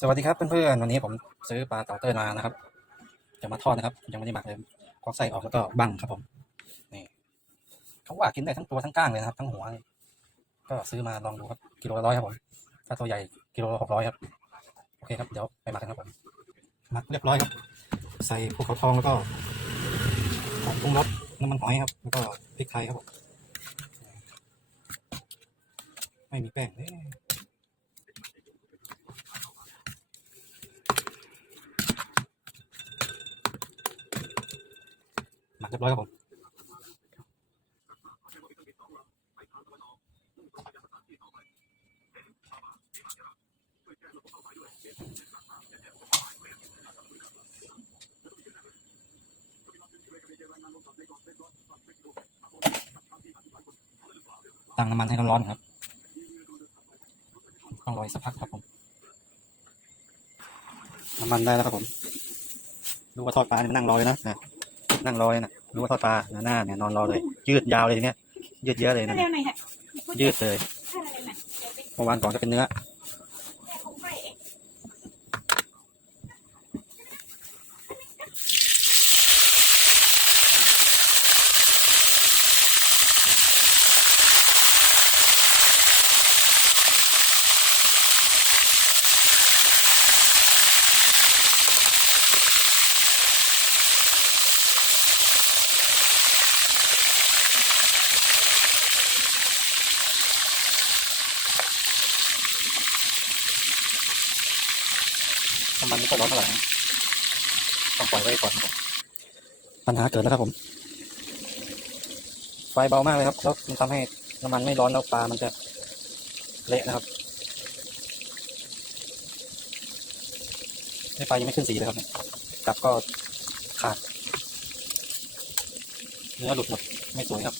สวัสดีครับเพื่อนๆวันนี้ผมซื้อปลาเต่าเต้ยมานะครับ จะมาทอดนะครับ ยังไม่ได้หมักเลยควักไส้ออกแล้วก็บั้งครับผมนี่เขาว่ากินได้ทั้งตัวทั้งก้างเลยนะครับ ทั้งหัวก็ซื้อมาลองดูครับกิโลละร้อยครับผมถ้าตัวใหญ่กิโลละหกร้อยครับโอเคครับเดี๋ยวไปหมักกันครับผมหมักเรียบร้อยครับ ใส่ภูเขาทองแล้วก็ผงปรุงรสน้ำมันหอยครับ แล้วก็พริกไทยครับผมไม่มีแป้งเอ๊ะ หมัก เรียบร้อยครับผมตั้งน้ำมันให้ร้อนๆครับ ต้องรออีกสักพักครับผม น้ำมันได้แล้วครับผม ดูว่าทอดปลาเนี่ยนั่งรอยนะนั่งรอยนะ ดูว่าทอดปลาหน้าหน้าเนี่ยนอนรอเลย ยืดยาวเลยทีเนี้ยยืดเยอะเลยนะเร็วหน่อยค่ะยืดเลยให้เร็วหน่อยเดี๋ยวไปเมื่อวานก่อนก็เป็นเนื้อ แม่ของไปเอง น้ำ มันไม่ค่อยร้อนเท่าไหร่นะต้องปล่อยไว้ก่อนครับปัญหาเกิดแล้วครับผม ไฟเบามากเลยครับแล้วมันทำให้น้ำมันไม่ร้อนแล้วปลามันจะเละนะครับไฟยังไม่ขึ้นสีเลยครับเนี่ยกลับก็ขาดเนื้อหลุดหมดไม่สวยครับ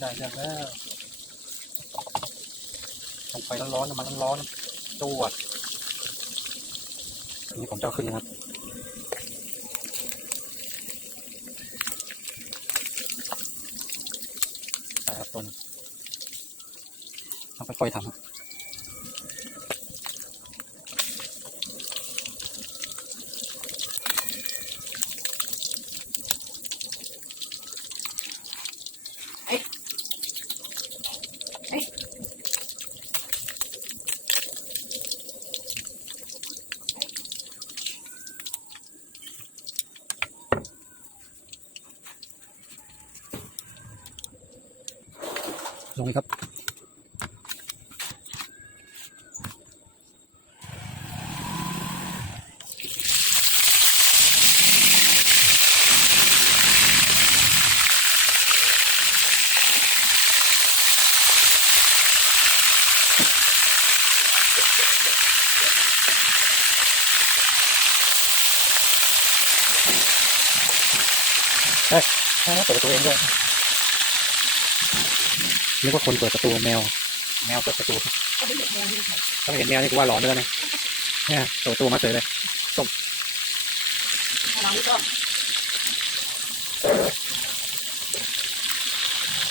ได้เรื่องแล้วต้องไฟร้อนๆมันร้อนๆจวดนี่ผมจะเอาขึ้นนะครับครับต้นต้องค่อยๆทำ ลงเลยครับเฮ้ยเปิดประตูเองด้วย นึกว่าคนเปิดประตูแมว แมวเปิดประตูก็เหยียบแมวนี่ค่ะถ้าเห็นแมวนี่กูว่าหลอนเลยนะเนี่ยเปิดประตูมาเฉยเลยเราก็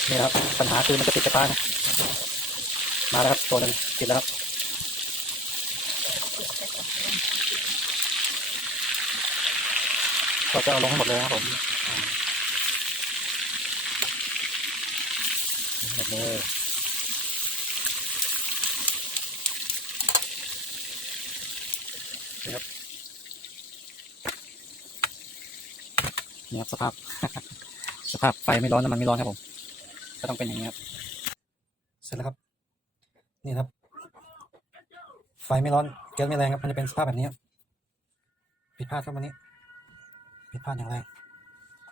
นี่ครับปัญหาคือมันจะติดกระทะนะมาแล้วครับตัวนึงติดแล้วครับก็จะเอาลงให้หมดเลยครับผม หมดเลยนี่ครับนี่ครับสภาพ สภาพไฟไม่ร้อนน้ำมันไม่ร้อนครับผม ก็ต้องเป็นอย่างนี้ครับ เสร็จแล้วครับ นี่ครับ ไฟไม่ร้อนแก๊สไม่แรงครับ มันจะเป็นสภาพแบบนี้ครับผิดพลาดครับวันนี้ผิดพลาดอย่างแรง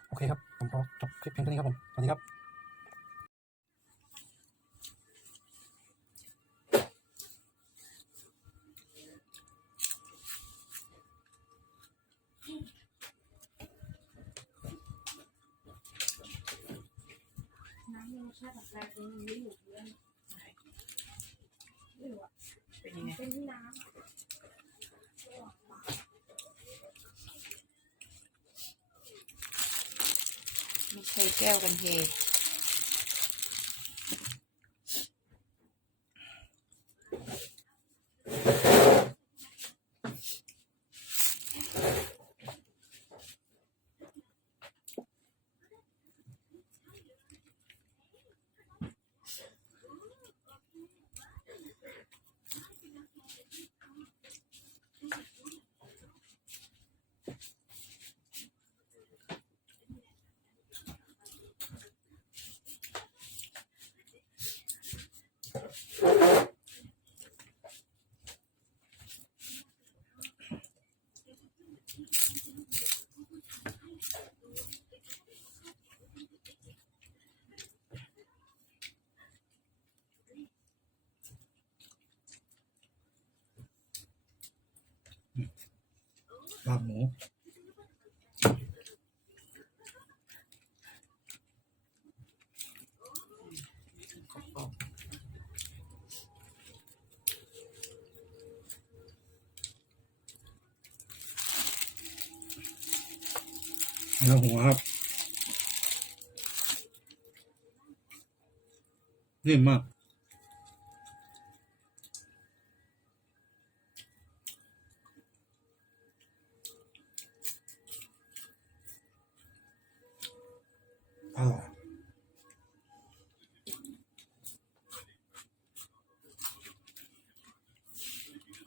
โอเคครับ ผมขอจบคลิปเพียงเท่านี้ครับผม สวัสดีครับ ชาติแบบแปลกๆมันไม่อยู่เยอะไม่รู้อะเป็นยังไงเป็นที่น้ำไม่ใช่แก้วกันเท ลาบหมูเนื้อหัวครับนิ่มมาก อร่อย